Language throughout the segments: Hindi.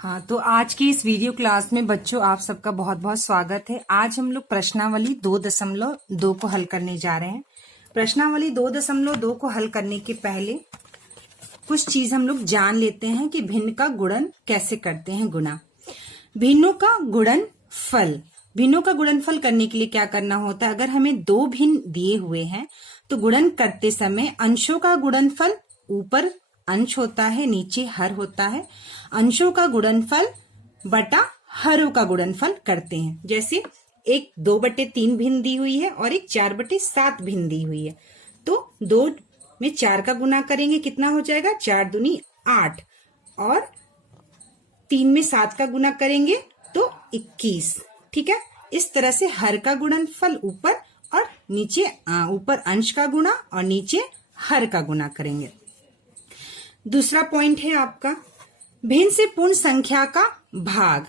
हाँ, तो आज की इस वीडियो क्लास में बच्चों आप सबका बहुत बहुत स्वागत है। आज हम लोग प्रश्नावली 2.2 को हल करने जा रहे हैं। प्रश्नावली 2.2 को हल करने के पहले कुछ चीज हम लोग जान लेते हैं कि भिन्न का गुणन कैसे करते हैं। गुणा भिन्नों का गुणनफल करने के लिए क्या करना होता है। अगर हमें दो भिन्न दिए हुए हैं तो गुणन करते समय अंशों का गुणनफल ऊपर अंश होता है, नीचे हर होता है। अंशों का गुणनफल बटा हरों का गुणनफल करते हैं। जैसे एक 2/3 भिन्न दी हुई है और एक 4/7 भिन्न दी हुई है, तो 2 में 4 का गुना करेंगे, कितना हो जाएगा 4 दूनी 8, और 3 में 7 का गुना करेंगे तो 21। ठीक है, इस तरह से हर का गुणनफल ऊपर और नीचे, ऊपर अंश का गुणा और नीचे हर का गुना करेंगे। दूसरा पॉइंट है आपका भिन्न से पूर्ण संख्या का भाग।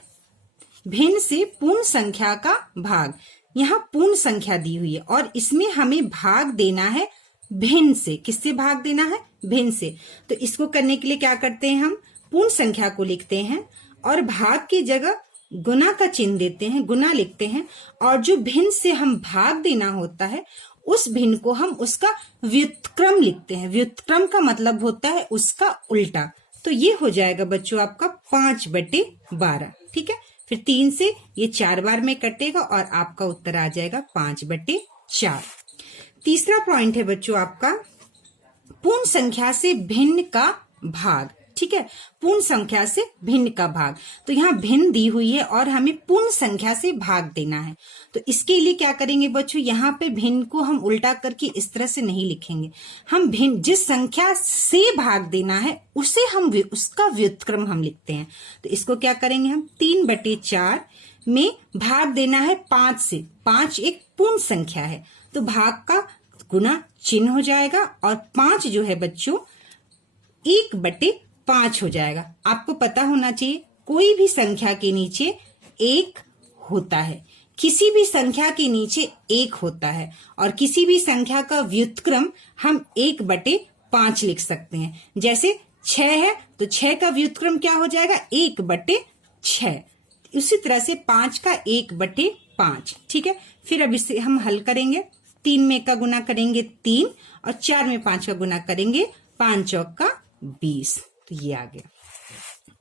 भिन्न से पूर्ण संख्या का भाग, यहाँ पूर्ण संख्या दी हुई है और इसमें हमें भाग देना है भिन्न से। किससे भाग देना है? भिन्न से। तो इसको करने के लिए क्या करते हैं, हम पूर्ण संख्या को लिखते हैं और भाग की जगह गुना का चिन्ह देते हैं, गुना लिखते हैं, और जो भिन्न से हम भाग देना होता है उस भिन्न को हम उसका व्युत्क्रम लिखते हैं। व्युत्क्रम का मतलब होता है उसका उल्टा। तो ये हो जाएगा बच्चों आपका 5/12। ठीक है, फिर 3 से ये 4 बार में कटेगा और आपका उत्तर आ जाएगा 5/4। तीसरा पॉइंट है बच्चों आपका पूर्ण संख्या से भिन्न का भाग। ठीक है, पूर्ण संख्या से भिन्न का भाग। तो यहाँ भिन्न दी हुई है और हमें पूर्ण संख्या से भाग देना है। तो इसके लिए क्या करेंगे बच्चों, यहाँ पे भिन्न को हम उल्टा करके इस तरह से नहीं लिखेंगे। हम भिन्न जिस संख्या से भाग देना है उसे हम उसका व्युत्क्रम हम लिखते हैं। तो इसको क्या करेंगे, हम 3/4 में भाग देना है 5 से। 5 एक पूर्ण संख्या है तो भाग का गुना चिन्ह हो जाएगा और 5 जो है बच्चों 1/5 हो जाएगा। आपको पता होना चाहिए कोई भी संख्या के नीचे 1 होता है, किसी भी संख्या के नीचे 1 होता है, और किसी भी संख्या का व्युत्क्रम हम 1/5 लिख सकते हैं। जैसे 6 है तो 6 का व्युत्क्रम क्या हो जाएगा 1/6। उसी तरह से 5 का 1/5। ठीक है, फिर अब इसे हम हल करेंगे। 3 में का गुना करेंगे 3 और 4 में 5 का गुना करेंगे 5 चौका 20। तो ये आ गया।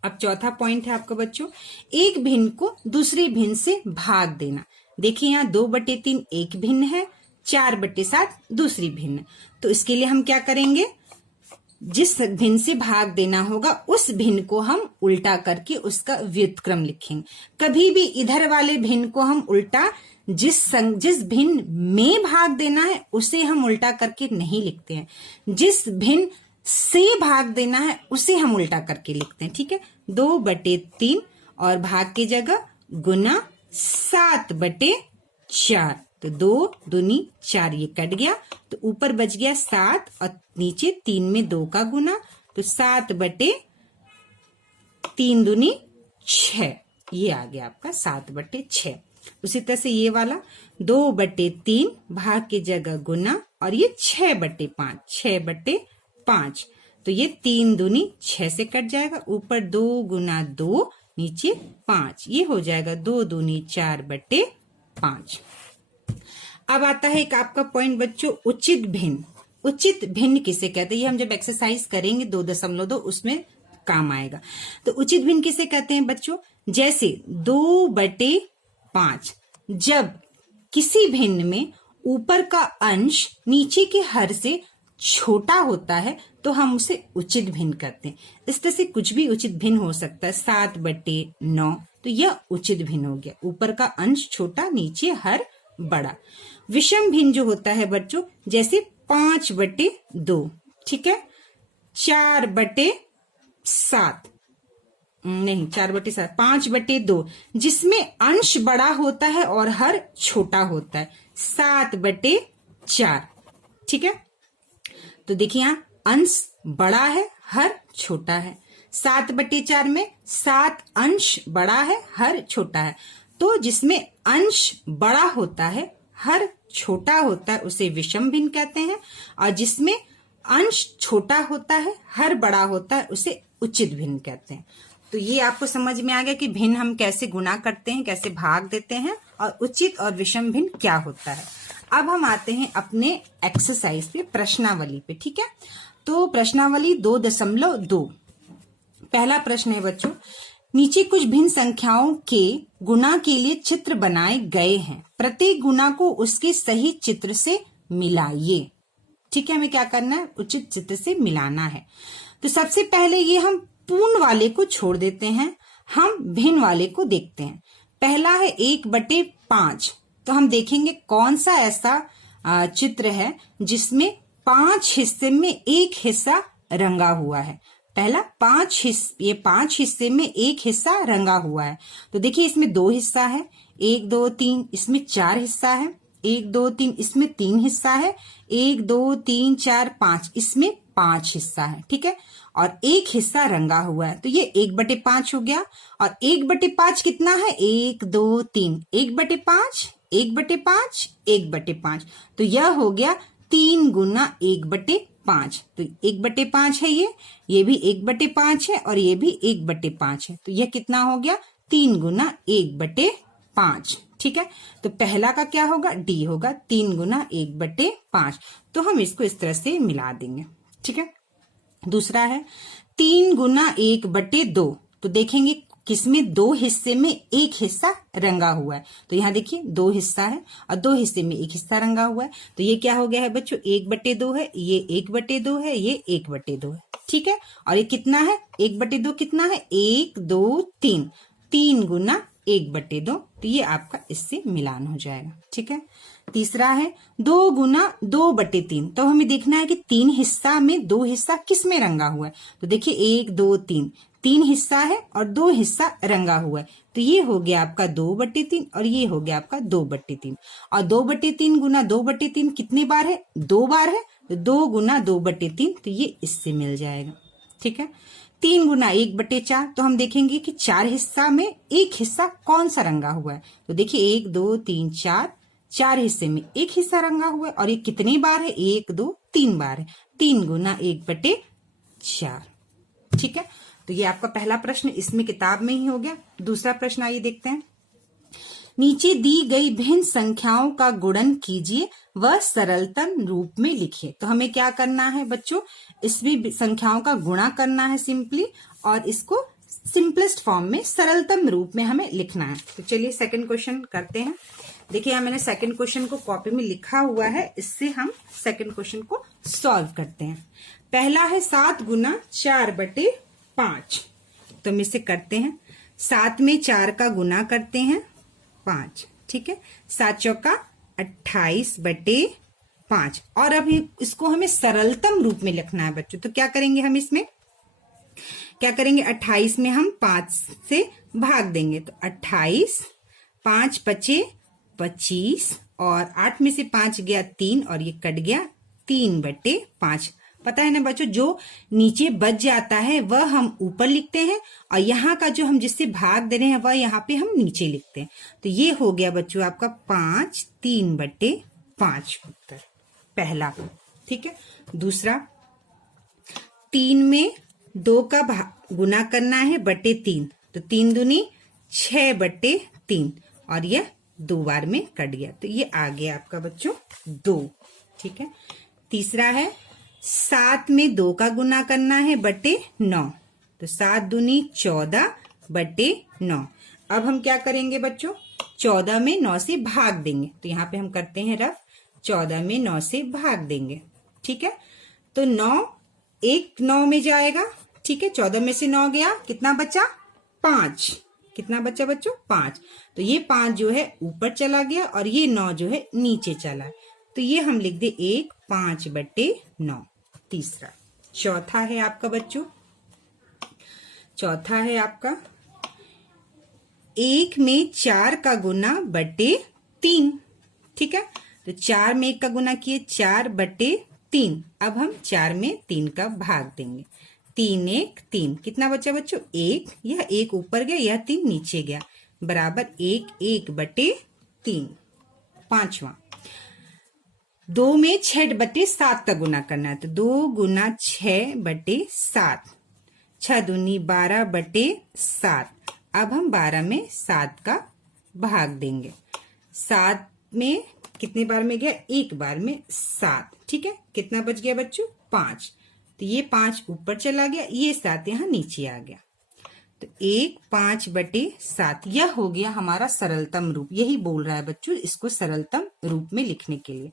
अब चौथा पॉइंट है आपका बच्चों एक भिन्न को दूसरे भिन्न से भाग देना। देखिए यहाँ 2/3 एक भिन्न है, 4/7 दूसरी भिन्न। तो इसके लिए हम क्या करेंगे, जिस भिन्न से भाग देना होगा उस भिन्न को हम उल्टा करके उसका व्युत्क्रम लिखेंगे। कभी भी इधर वाले भिन्न को हम उल्टा, जिस भिन्न में भाग देना है उसे हम उल्टा करके नहीं लिखते हैं, जिस भिन्न से भाग देना है उसे हम उल्टा करके लिखते हैं। ठीक है, 2/3 और भाग की जगह गुना 7/4। तो 2 दूनी 4 ये कट गया तो ऊपर बच गया 7 और नीचे 3 में 2 का गुना, तो 7/3 दूनी 6, ये आ गया आपका 7/6। उसी तरह से ये वाला 2/3 भाग की जगह गुना और ये 6/5, 6/5। तो ये 3 दूनी 6 से कट जाएगा, ऊपर 2 गुना 2 नीचे 5, ये हो जाएगा 2 दूनी 4/5। अब आता है एक आपका पॉइंट बच्चों उचित भिन्न। उचित भिन्न किसे कहते हैं, ये हम जब एक्सरसाइज करेंगे 2.2 उसमें काम आएगा। तो उचित भिन्न किसे कहते हैं बच्चों, जैसे 2/5 जब किसी भिन्न में ऊपर का अंश नीचे के हर से छोटा होता है तो हम उसे उचित भिन्न कहते हैं। इस तरह से कुछ भी उचित भिन्न हो सकता है। 7/9 तो यह उचित भिन्न हो गया, ऊपर का अंश छोटा नीचे हर बड़ा। विषम भिन्न जो होता है बच्चों, जैसे 5/2, ठीक है, 4/7 नहीं 4/7, 5/2 जिसमें अंश बड़ा होता है और हर छोटा होता है, 7/4। ठीक है, तो देखिए यहाँ अंश बड़ा है, हर छोटा है। 7/4 में 7 अंश बड़ा है, हर छोटा है। तो जिसमें अंश बड़ा होता है, हर छोटा होता है, उसे विषम भिन्न कहते हैं, और जिसमें अंश छोटा होता है, हर बड़ा होता है, उसे उचित भिन्न कहते हैं। तो ये आपको समझ में आ गया कि भिन्न हम कैसे गुणा करते हैं, कैसे भाग देते हैं, और उचित और विषम भिन्न क्या होता है। अब हम आते हैं अपने एक्सरसाइज पे, प्रश्नावली पे। ठीक है, तो प्रश्नावली 2.2 पहला प्रश्न है बच्चों, नीचे कुछ भिन्न संख्याओं के गुणा के लिए चित्र बनाए गए हैं, प्रत्येक गुणा को उसके सही चित्र से मिलाइए। ठीक है, हमें क्या करना है, उचित चित्र से मिलाना है। तो सबसे पहले ये हम पूर्ण वाले को छोड़ देते हैं, हम भिन्न वाले को देखते हैं। पहला है 1/5, तो हम देखेंगे कौन सा ऐसा चित्र है जिसमें 5 हिस्से में एक हिस्सा रंगा हुआ है। पहला 5 हिस्से में एक हिस्सा रंगा हुआ है। तो देखिए इसमें 2 हिस्सा है, 1 2 3, इसमें 4 हिस्सा है, 1 2 3, इसमें 3 हिस्सा है, 1 2 3 4 5, इसमें 5 हिस्सा है। ठीक है, और एक हिस्सा रंगा हुआ है, तो ये 1/5 हो गया। और 1/5 कितना है, 1 2 3, 1/5 1/5 1/5, तो यह हो गया 3 गुना 1/5। तो 1/5 है, ये भी 1/5 है, और ये भी 1/5 है, तो यह कितना हो गया, 3 गुना 1/5। ठीक है, तो पहला का क्या होगा, डी होगा, 3 गुना 1/5। तो हम इसको इस तरह से मिला देंगे। ठीक है, दूसरा है 3 गुना 1/2, तो देखेंगे किसमें 2 हिस्से में एक हिस्सा रंगा हुआ है। तो यहाँ देखिए 2 हिस्सा है और 2 हिस्से में एक हिस्सा रंगा हुआ है, तो ये क्या हो गया है बच्चों, 1/2 है, ये 1/2 है, ये 1/2 है। ठीक है, और ये कितना है, 1/2 कितना है, 1 2 3, 3 गुना 1/2, तो ये आपका इससे मिलान हो जाएगा। ठीक है, तीसरा है 2 गुना 2/3, तो हमें देखना है कि 3 हिस्सा में 2 हिस्सा किस में रंगा हुआ है। तो देखिए 1 2 3, 3 हिस्सा है और 2 हिस्सा रंगा हुआ है, तो ये हो गया आपका 2/3 और ये हो गया आपका 2/3। और 2/3 गुना 2/3 कितने बार है, 2 बार है, तो 2 गुना 2/3, तो ये इससे मिल जाएगा। ठीक है, 3 गुना 1/4, तो हम देखेंगे कि 4 हिस्सा में एक हिस्सा कौन सा रंगा हुआ है। तो देखिए 1 2 3 4, 4 हिस्से में एक हिस्सा रंगा हुआ है, और ये कितनी बार है, 1 2 3 बार है, 3 गुना 1/4। ठीक है, तो ये आपका पहला प्रश्न इसमें किताब में ही हो गया। दूसरा प्रश्न आइए देखते हैं, नीचे दी गई भिन्न संख्याओं का गुणन कीजिए, वह सरलतम रूप में लिखिए। तो हमें क्या करना है बच्चों, इसमें संख्याओं का गुणा करना है सिंपली, और इसको सिंपलेस्ट फॉर्म में, सरलतम रूप में हमें लिखना है। तो चलिए सेकंड क्वेश्चन करते हैं। देखिए यहाँ मैंने सेकंड क्वेश्चन को कॉपी में लिखा हुआ है, इससे हम सेकंड क्वेश्चन को सॉल्व करते हैं। पहला है 7 गुना 4/5, तो हम इसे करते हैं, 7 में 4 का गुना करते हैं 5। ठीक है, 7 चौका 28/5, और अभी इसको हमें सरलतम रूप में लिखना है बच्चों। तो क्या करेंगे, हम इसमें क्या करेंगे, 28 में हम 5 से भाग देंगे, तो 28, 5 पचे 25, और 8 में से 5 गया 3, और ये कट गया 3/5। पता है ना बच्चों, जो नीचे बच जाता है वह हम ऊपर लिखते हैं, और यहाँ का जो हम जिससे भाग दे रहे हैं वह यहाँ पे हम नीचे लिखते हैं। तो ये हो गया बच्चों आपका 5 3/5 उत्तर पहला। ठीक है, दूसरा 3 में 2 का गुना करना है /3, तो 3 दूनी 6/3, और यह 2 बार में कट गया, तो ये आ गया आपका बच्चों 2। ठीक है, तीसरा है 7 में 2 का गुना करना है /9, तो 7 दूनी 14/9। अब हम क्या करेंगे बच्चों, 14 में 9 से भाग देंगे, तो यहाँ पे हम करते हैं रफ, 14 में 9 से भाग देंगे। ठीक है, तो 9 एक 9 में जाएगा। ठीक है, 14 में से 9 गया, कितना बचा, 5। कितना बचा बच्चों, 5। तो ये 5 जो है ऊपर चला गया, और ये 9 जो है नीचे चला, तो ये हम लिख दे 1 5/9 तीसरा। चौथा है आपका बच्चों, चौथा है आपका 1 में 4 का गुना /3। ठीक है, तो 4 में 1 का गुना किए, 4/3। अब हम 4 में 3 का भाग देंगे, 3 1 3, कितना बचा बच्चों, 1, यह 1 ऊपर गया, यह 3 नीचे गया, बराबर 1 1/3। पांचवा 2 में 6/7 का गुना करना है, तो 2 गुना 6/7, 6 दूनी 12/7। अब हम 12 में 7 का भाग देंगे। 7 में कितने बार में गया? एक बार में 7। ठीक है, कितना बच गया बच्चों? 5। तो ये 5 ऊपर चला गया, ये 7 यहाँ नीचे आ गया। तो 1 5/7 यह हो गया हमारा सरलतम रूप। यही बोल रहा है बच्चों, इसको सरलतम रूप में लिखने के लिए।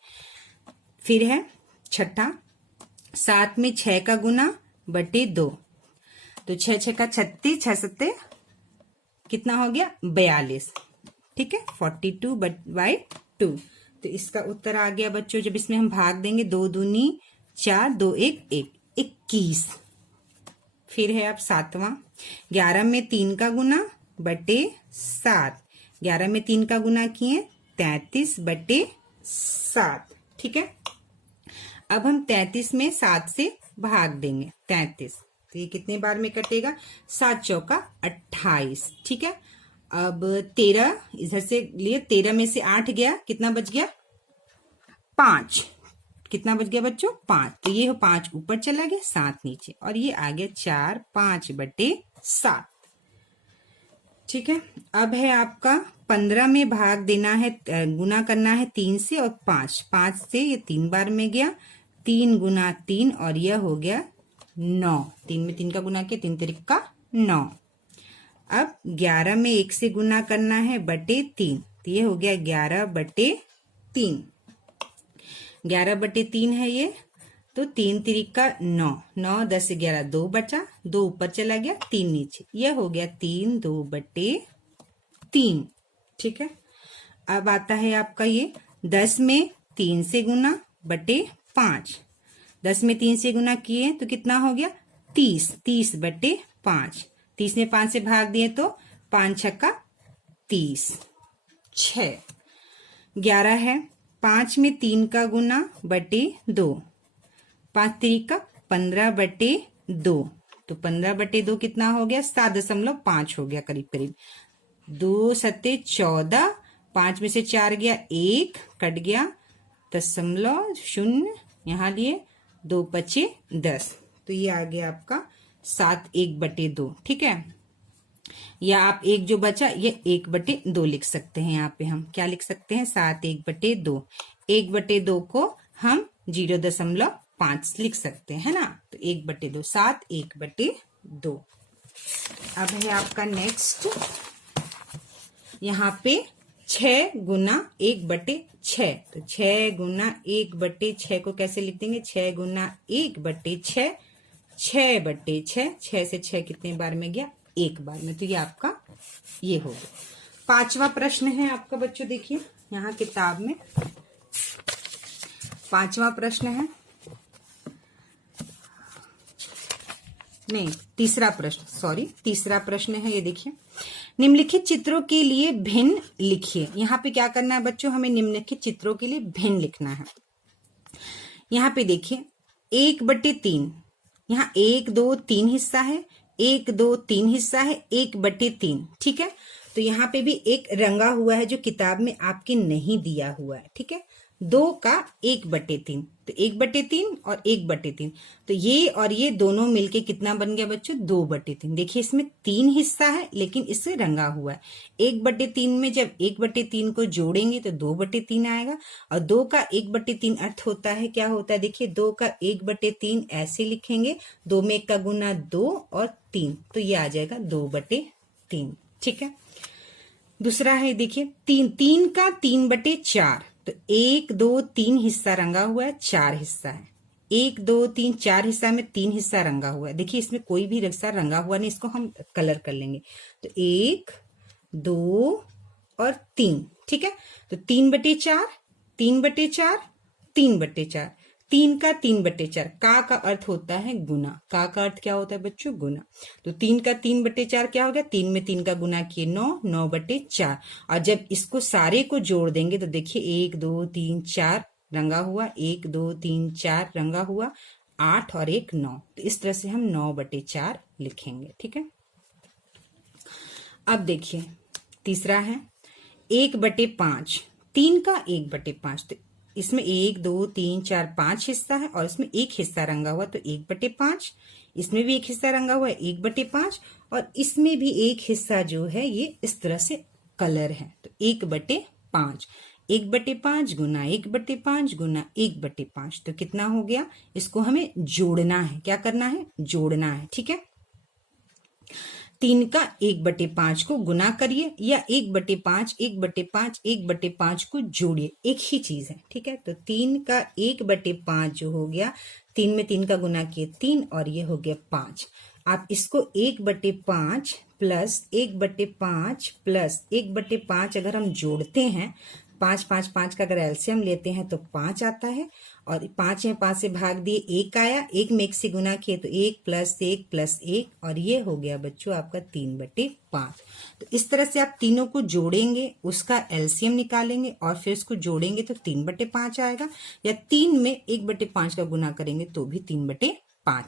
फिर है छठा, 7 में 6 का गुना बटे 2। तो 6 6 का 36, 6 7 कितना हो गया? 42। ठीक है, 42/2। तो इसका उत्तर आ गया बच्चों। जब इसमें हम भाग देंगे, 2 दूनी 4, 2 1 1, 21। फिर है अब 7वां, 11 में 3 का गुना बटे 7। 11 में 3 का गुना किए, 33/7। ठीक है, अब हम 33 में 7 से भाग देंगे। 33 तो ये कितने बार में कटेगा? 7 चौका 28। ठीक है, अब 13 इधर से लिए, 13 में से 8 गया, कितना बच गया? 5। कितना बच गया बच्चों? 5। तो ये 5 ऊपर चला गया, 7 नीचे, और ये आ गया 4 5/7। ठीक है, अब है आपका 15 में भाग देना है, गुना करना है 3 से और 5। 5 से ये 3 बार में गया, 3 गुना 3, और यह हो गया 9। 3 में 3 का गुना किया, 3 3 का 9। अब 11 में 1 से गुना करना है बटे 3। तो ये हो गया 11/3। 11/3 है ये। तो 3 3 का 9, 9 10 11, 2 बचा, 2 ऊपर चला गया, 3 नीचे, यह हो गया 3 2/3। ठीक है, अब आता है आपका ये 10 में 3 से गुना बटे 5। 10 में 3 से गुना किए तो कितना हो गया? 30। 30/5। 30 में 5 से भाग दिए तो 5 6 30, 6। 11 है, 5 में 3 का गुना बटे 2। 5 3 का 15/2। तो 15/2 कितना हो गया? 7.5 हो गया करीब करीब। 2 7 14, 5 में से 4 गया, 1 कट गया, 0.0 यहाँ लिए, 2 5 10। तो ये आ गया आपका 7 1/2। ठीक है, या आप एक जो बचा ये 1/2 लिख सकते हैं। यहाँ पे हम क्या लिख सकते हैं? 7 1/2। 1/2 को हम 0.5 लिख सकते हैं, है ना? तो 1/2, 7 1/2। अब है आपका नेक्स्ट, यहाँ पे 6 गुना 1/6। तो 6 गुना 1/6 को कैसे लिख देंगे? 6 गुना 1/6, 6/6। 6 से 6 कितने बार में गया? एक बार में। तो ये आपका ये हो गया। 5वां प्रश्न है आपका बच्चों, देखिए यहाँ किताब में 5वां प्रश्न है, नहीं तीसरा प्रश्न, सॉरी तीसरा प्रश्न है। ये देखिए, निम्नलिखित चित्रों के लिए भिन्न लिखिए। यहाँ पे क्या करना है बच्चों? हमें निम्नलिखित चित्रों के लिए भिन्न लिखना है। यहाँ पे देखिए 1/3, यहाँ 1 2 3 हिस्सा है, 1 2 3 हिस्सा है, 1/3। ठीक है, तो यहाँ पे भी एक रंगा हुआ है जो किताब में आपके नहीं दिया हुआ है। ठीक है, 2 का 1/3, तो 1/3 और 1/3, तो ये और ये दोनों मिलके कितना बन गया बच्चों? 2/3। देखिए इसमें 3 हिस्सा है लेकिन इससे रंगा हुआ है। 1/3 में जब 1/3 को जोड़ेंगे तो 2/3 आएगा, और 2 का 1/3 अर्थ होता है, क्या होता है? देखिए 2 का 1/3 ऐसे लिखेंगे, 2 में 1 का गुना 2 और 3, तो ये आ जाएगा 2/3। ठीक है, दूसरा है देखिए 3 का 3/4। तो 1 2 3 हिस्सा रंगा हुआ है, 4 हिस्सा है। 1 2 3 4 हिस्सा में 3 हिस्सा रंगा हुआ है। देखिए इसमें कोई भी हिस्सा रंगा हुआ नहीं, इसको हम कलर कर लेंगे। तो 1 2 और 3। ठीक है, तो 3/4, 3/4, 3/4। 3 का 3/4, का अर्थ होता है गुना। का अर्थ क्या होता है बच्चों? गुना। तो 3 का 3/4 क्या हो गया? 3 में 3 का गुना किए 9, 9/4। और जब इसको सारे को जोड़ देंगे तो देखिए 1 2 3 4 रंगा हुआ, 1 2 3 4 रंगा हुआ, 8 और 1 9। तो इस तरह से हम 9/4 लिखेंगे। ठीक है, अब देखिए तीसरा है 1/5। 3 का 1/5, तो इसमें 1 2 3 4 5 हिस्सा है और इसमें एक हिस्सा रंगा हुआ, तो 1/5। इसमें भी एक हिस्सा रंगा हुआ है, 1/5। और इसमें भी एक हिस्सा जो है ये इस तरह से कलर है, तो 1/5। 1/5 गुना 1/5 गुना 1/5, तो कितना हो गया? इसको हमें जोड़ना है। क्या करना है? जोड़ना है। ठीक है, 3 का 1/5 को गुना करिए या 1/5 1/5 1/5 को जोड़िए, एक ही चीज है। ठीक है, तो 3 का 1/5 जो हो गया, 3 में 3 का गुना किए 3 और ये हो गया 5। आप इसको 1/5 प्लस 1/5 प्लस 1/5 अगर हम जोड़ते हैं, 5 5 5 का अगर एलसीएम लेते हैं तो 5 आता है, और 5 में 5 से भाग दिए 1 आया, 1 में 1 से गुना किए तो 1 प्लस 1 प्लस 1, और ये हो गया बच्चों आपका 3/5। तो इस तरह से आप तीनों को जोड़ेंगे, उसका एलसीएम निकालेंगे और फिर इसको जोड़ेंगे तो 3/5 आएगा, या 3 में 1/5 का गुना करेंगे तो भी 3/5।